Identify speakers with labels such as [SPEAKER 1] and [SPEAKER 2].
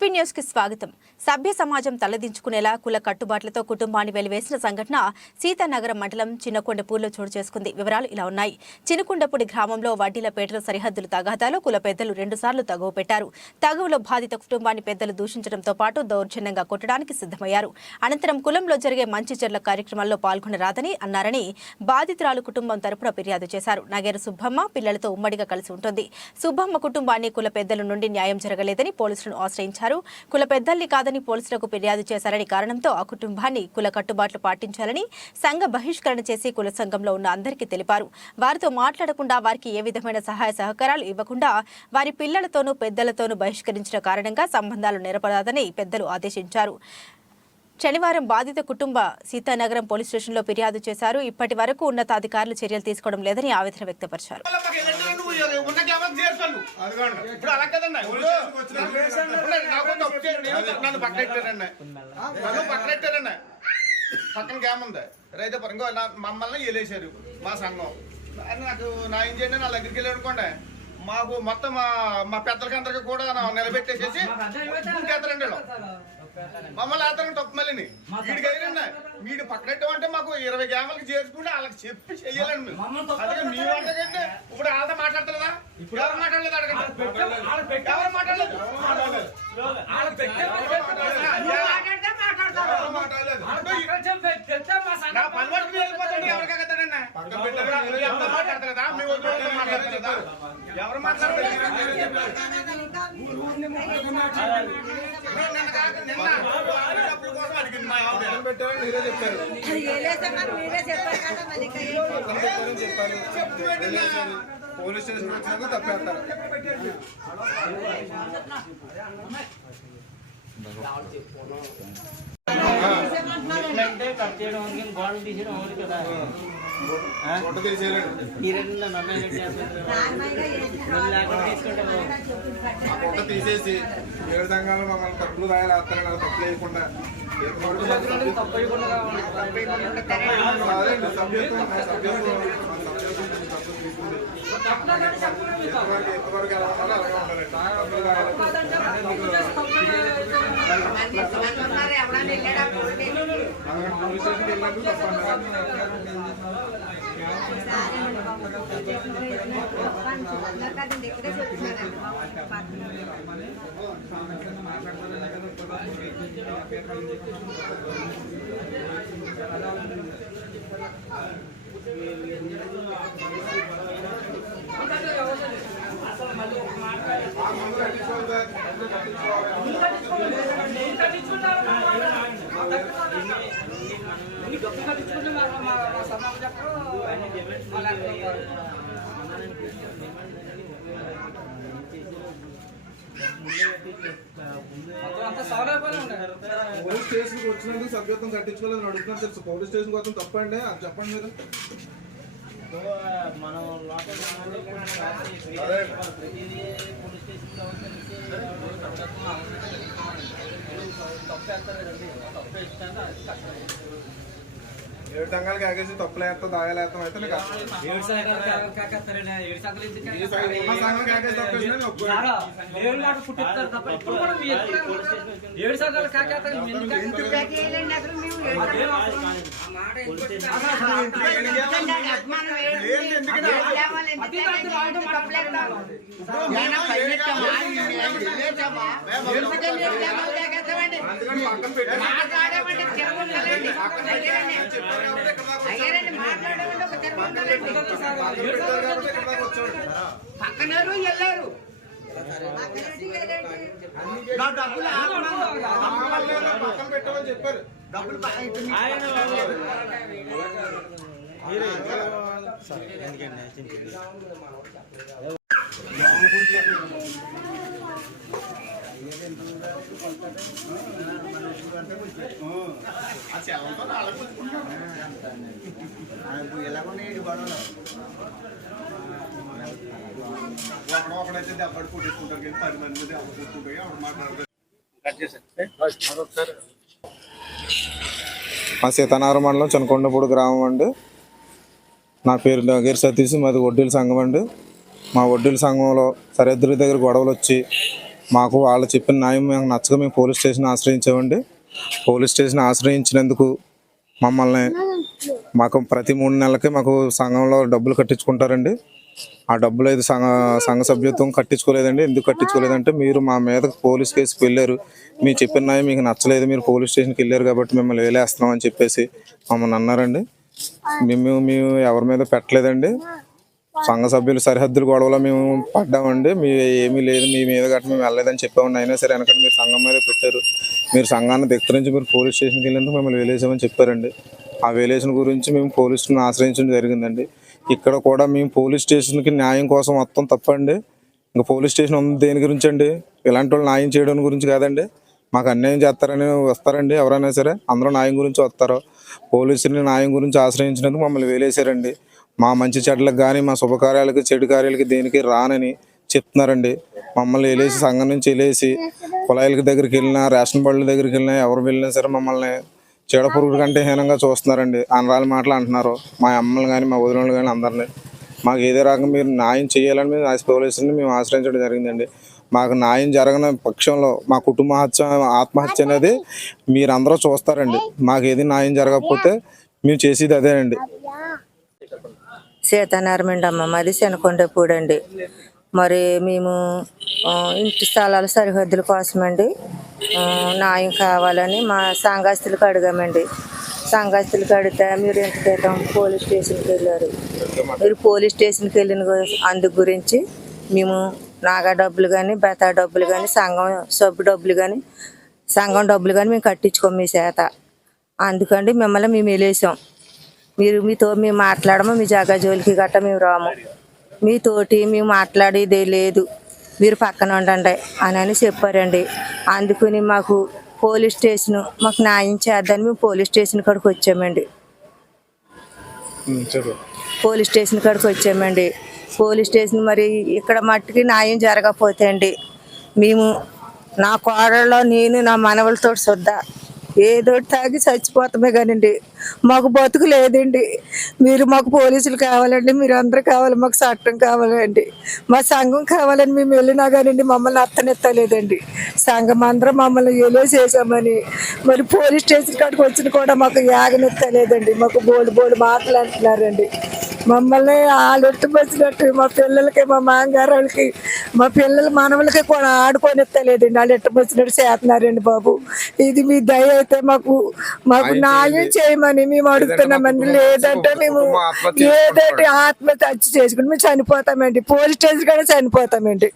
[SPEAKER 1] SP న్యూస్కి స్వాగతం. సభ్య సమాజం తలదించుకునేలా కుల కట్టుబాట్లతో కుటుంబాన్ని వెలివేసిన సంఘటన సీతానగరం మండలం చిన్నకొండపూర్లో చోటు చేసుకుంది. వివరాలు ఇలా ఉన్నాయి. చిన్నకొండపూడి గ్రామంలో వడ్డీలపేటలో సరిహద్దులు తగాదాలో కుల పెద్దలు రెండుసార్లు తగువ పెట్టారు. తగువలో బాధిత కుటుంబాన్ని పెద్దలు దూషించడంతో పాటు దౌర్జన్యంగా కొట్టడానికి సిద్ధమయ్యారు. అనంతరం కులంలో జరిగే మంచి చెర్ల కార్యక్రమాల్లో పాల్గొనరాదని అన్నారని బాధితురాలు కుటుంబం తరపున ఫిర్యాదు చేశారు. నాగేరు సుబ్బమ్మ పిల్లలతో ఉమ్మడిగా కలిసి ఉంటుంది. సుబ్బమ్మ కుటుంబాన్ని కుల పెద్దల నుండి న్యాయం జరగలేదని పోలీసులను ఆశ్రయించారు. కుల పెద్దల్ని కాదని పోలీసులకు ఫిర్యాదు చేశారని కారణంతో ఆ కుటుంబాన్ని కుల కట్టుబాట్లు పాటించాలని సంఘ బహిష్కరణ చేసి కుల సంఘంలో ఉన్న అందరికీ తెలిపారు. వారితో మాట్లాడకుండా వారికి ఏ విధమైన సహాయ సహకారాలు ఇవ్వకుండా వారి పిల్లలతోనూ పెద్దలతోనూ బహిష్కరించిన కారణంగా సంబంధాలు నెరపరాదని పెద్దలు ఆదేశించారు. శనివారం బాధిత కుటుంబ సీతానగరం పోలీస్ స్టేషన్లో ఫిర్యాదు చేశారు. ఇప్పటి వరకు ఉన్నతాధికారులు చర్యలు తీసుకోవడం లేదని ఆవేదన వ్యక్తపరిచారు. ఉన్న. ఇప్పుడు అలా నన్ను పక్కన పెట్టారండి నన్ను పక్కన పెట్టారండి పక్కన ఉంది. రైతు నా- మమ్మల్ని ఏలేశారు మా సంఘం. అని నాకు నా ఏం చేయండి? నా దగ్గరికి వెళ్ళి అనుకోండి. మాకు మొత్తం మా మా పెద్దలకి అందరికి కూడా నా నిలబెట్టేసేసి ఇంకేస్తారండి వీళ్ళు. మమ్మల్ని అతను తప్పు మళ్ళీ వీడికి అయినండి వీడు పక్కనట్టు మాకు ఇరవై గ్రామాలకి చేర్చుకుంటే వాళ్ళకి చెప్పి చెయ్యాలండి అదే మీ వంటకంటే ఇప్పుడు వాళ్ళతో మాట్లాడతలేదా? ఇప్పుడు ఎవరు మాట్లాడలేదు అడగండి. ఎవరు మాట్లాడలేదు? నా మటుకు వెళ్ళిపోతాడు ఎవరికి ఎగతాడండి ఎవరు మాట్లాడతలేదా మీ ఊళ్ళో మాట్లాడలేదా ఎవరు మాట్లాడలేదు నిన్న కాక నిన్న అప్పుడు కోసం అడిగింది మా ఆవిడ మీరే చెప్పారు ఏలేసమని మీరే చెప్పారు కదా మరి ఇంకా ఏం పెట్టారని చెప్పారు వెళ్ళేసారు. పోలీస్ స్టేషన్ వచ్చినాక తప్పేస్తారు
[SPEAKER 2] తీసేసి ఏడు సంఘాలు మమ్మల్ని తప్పులు రాయాలి ఆస్తారని అలా తప్పులు వేయకుండా సభ్యత్వం సభ్యత్వం ఎంతవరకు స్టేషన్కి వచ్చినందుకు సభ్యత్వం కట్టించుకోలేదని అడుగుతున్నారు తెలుసు. పోలీస్ స్టేషన్ కోసం తప్పండి. అది చెప్పండి మీరు. మనం లోకల్ ప్రతిదీ పోలీస్ స్టేషన్లో తప్పు వేస్తారు కదండి. తప్పు వేస్తాను అది కష్టం. ఏడు సంఘాలకి ఆగేసి తప్పులేస్తాం దాయాలేస్తాం అయితే. ఏడు సంఘాలు స్టేషన్ ఎందుకంటే నేను?
[SPEAKER 3] ఎందుకని అయ్యారండి ఒక. పక్కనరు వెళ్ళారు డబ్బులు పక్కన పెట్టమని చెప్పారు డబ్బులు ప- ఇప్పుడు కొట్టేసుకుంటారు కానీ పది మంది మీద మాట్లాడతారు మా సీతానగరం మండలం చనకొండపూడి గ్రామం అండి. నా పేరు నగీర్ సతీష్ మాది వడ్డీల సంఘం అండి. మా వడ్డీల సంఘంలో సరిహద్దుల దగ్గర గొడవలు వచ్చి మాకు వాళ్ళు చెప్పిన న్యాయం మేము నచ్చక మేము పోలీస్ స్టేషన్ ఆశ్రయించామండి. పోలీస్ స్టేషన్ ఆశ్రయించినందుకు మమ్మల్ని మాకు ప్రతి మూడు నెలలకి మాకు సంఘంలో డబ్బులు కట్టించుకుంటారండి. ఆ డబ్బులు అయితే సంఘ సంఘ సభ్యత్వం కట్టించుకోలేదండి. ఎందుకు కట్టించుకోలేదంటే మీరు మా మీద పోలీస్ కేసుకి వెళ్ళారు. మీరు చెప్పిన న్యాయం మీకు నచ్చలేదు. మీరు పోలీస్ స్టేషన్కి వెళ్ళారు కాబట్టి మిమ్మల్ని వేలేస్తున్నాం అని చెప్పేసి మమ్మల్ని అన్నారండి. మేము మేము ఎవరి మీద పెట్టలేదండి. సంఘ సభ్యులు సరిహద్దుల గొడవలో మేము పడ్డామండి. మీ ఏమీ లేదు. మీ మీద గట్ట మేము వెళ్ళలేదని చెప్పామండి. అయినా సరే వెనకంటే మీరు సంఘం మీద పెట్టారు. మీరు సంఘాన్ని ధిక్కరించి మీరు పోలీస్ స్టేషన్కి వెళ్ళినందుకు మిమ్మల్ని వేలేసామని చెప్పారండి. ఆ వేలేషన్ గురించి మేము పోలీసులను ఆశ్రయించడం జరిగిందండి. ఇక్కడ కూడా మేము పోలీస్ స్టేషన్కి న్యాయం కోసం మొత్తం తప్పండి. ఇంకా పోలీస్ స్టేషన్ ఉంది దేని గురించి అండి? ఇలాంటి వాళ్ళు న్యాయం చేయడం గురించి కాదండి. మాకు అన్యాయం చేస్తారని వస్తారండి ఎవరైనా సరే. అందరూ న్యాయం గురించి వస్తారు. పోలీసుల్ని న్యాయం గురించి ఆశ్రయించినందుకు మమ్మల్ని వేలేశారండి. మా మంచి చెడ్లకు కానీ మా శుభకార్యాలకి చెడు కార్యాలకి దేనికి రానని చెప్తున్నారండి. మమ్మల్ని వెళ్ళేసి సంఘం నుంచి వెళ్ళేసి కుళాయిల దగ్గరికి వెళ్ళినా రేషన్ బళ్ళ దగ్గరికి వెళ్ళినా ఎవరు వెళ్ళినా సరే మమ్మల్ని చెడ పురుగుడు కంటే హీనంగా చూస్తున్నారండి. అనరాలి మాటలు అంటున్నారు. మా అమ్మలు కానీ మా వదినలు కానీ అందరినీ. మాకు ఏదో రకంగా మీరు న్యాయం చేయాలని మేము ఆశ పోలీసుని మేము ఆశ్రయించడం జరిగిందండి. మాకు న్యాయం జరగని పక్షంలో మా కుటుంబ హత్య ఆత్మహత్య అనేది మీరందరూ చూస్తారండి. మాకు ఏది న్యాయం జరగకపోతే మేము చేసేది అదేనండి.
[SPEAKER 4] సీతానారాయణ అమ్మ శనకొండపూడండి. మరి మేము ఇంటి స్థలాల సరిహద్దుల కోసమండి. న్యాయం కావాలని మా సాంగాస్తులకు అడిగామండి. సంఘస్థులకు కడితే. మీరు ఎంత క్రితం పోలీస్ స్టేషన్కి వెళ్ళారు. మీరు పోలీస్ స్టేషన్కి వెళ్ళిన అందు గురించి మేము నాగా డబ్బులు కానీ బెతా డబ్బులు కానీ సంఘం సబ్బు డబ్బులు కానీ సంఘం డబ్బులు కానీ మేము కట్టించుకోం మీ చేత. అందుకండి మిమ్మల్ని మేము వెళ్ళేసాం. మీరు మీతో మేము మాట్లాడము మీ జాగా జోలికి గట్ట మేము రాము. మీతోటి మేము మాట్లాడేదే లేదు. మీరు పక్కన ఉండండి అని అని చెప్పారండి. అందుకని మాకు పోలీస్ స్టేషన్ మాకు న్యాయం చేద్దని మేము పోలీస్ స్టేషన్ కాడికి వచ్చామండి. పోలీస్ స్టేషన్ కాడికి వచ్చామండి. పోలీస్ స్టేషన్ మరి ఇక్కడ మట్టుకి న్యాయం జరగకపోతే అండి మేము నా కోడల్లో నేను నా మనవలతో శుద్ధ ఏదో తాగి చచ్చిపోతామే కానండి. మాకు బతుకు లేదండి. మీరు మాకు పోలీసులు కావాలండి మీరు అందరూ కావాలి మాకు చట్టం కావాలండి. మా సంఘం కావాలని మేము వెళ్ళినా కానండి మమ్మల్ని అత్తనెత్తలేదండి. సంఘం అందరం మమ్మల్ని ఎలేసేసామని మరి పోలీస్ స్టేషన్ కాడికి వచ్చిన కూడా మాకు యాగనెత్తలేదండి మాకు బోల్డ్ బోల్డ్ మాటలు అంటున్నారండి. మమ్మల్ని వాళ్ళు ఎట్టు వచ్చినట్టు మా పిల్లలకి మా మాంగారాలకి మా పిల్లల మనవలకి కూడా ఆడుకొని ఎత్తలేదండి వాళ్ళు ఎట్టు వచ్చినట్టు చేస్తున్నారండి బాబు. ఇది మీ దయ అయితే మాకు మాకు న్యాయం చేయమని మేము అడుగుతున్నామండి లేదంటే మేము ఏదంటే ఆత్మహత్య చేసుకుని మేము చనిపోతామండి. పోలీస్ స్టేషన్ కూడా చనిపోతామండి.